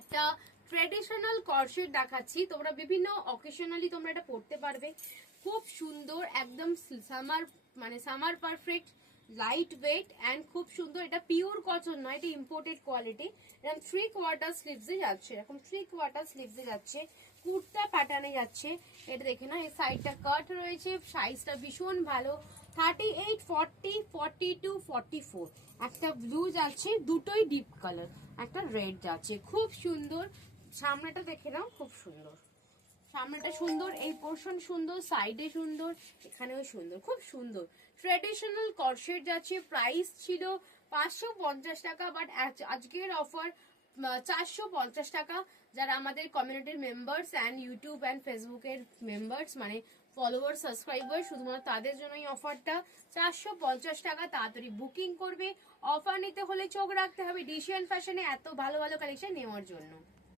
একটা traditional corset দেখাচ্ছি, তোমরা বিভিন্ন অকেশনালি তোমরা এটা পড়তে পারবে। খুব সুন্দর, একদম সামার মানে summer perfect, light weight and খুব সুন্দর। এটা পিওর কটন নয়, এটা ইম্পোর্টেড কোয়ালিটি। এরকম 3/4 স্লিভসে যাচ্ছে, এরকম 3/4 স্লিভসে যাচ্ছে, কুর্তা প্যাটার্নে যাচ্ছে। এটা দেখে না, এই সাইডটা কাট রয়েছে, সাইজটা ভীষণ ভালো। 38, 40, 42, 44 একটা ব্লু যাচ্ছে, দুটোই ডিপ কালার, একটা রেড যাচ্ছে, খুব সুন্দর। সামনেটা দেখে নাও, খুব সুন্দর, সামনেটা সুন্দর, এই পোর্শন সুন্দর, সাইডে সুন্দর, এখানেও সুন্দর, খুব সুন্দর ট্রেডিশনাল কর্সেট যাচ্ছে। প্রাইস ছিল 550 টাকা, বাট আজকের অফার 450 টাকা। যারা আমাদের কমিউনিটির মেম্বার্স অ্যান্ড ইউটিউব অ্যান্ড ফেসবুকের মেম্বার্স মানে ফলোয়ার সাবস্ক্রাইবার, শুধুমাত্র তাদের জন্য এই অফারটা 450 টাকা। তাড়াতাড়ি বুকিং করবে। অফার নিতে হলে চোখ রাখতে হবে ডিসিয়ান ফ্যাশনে এত ভালো ভালো কালেকশন নেওয়ার জন্য।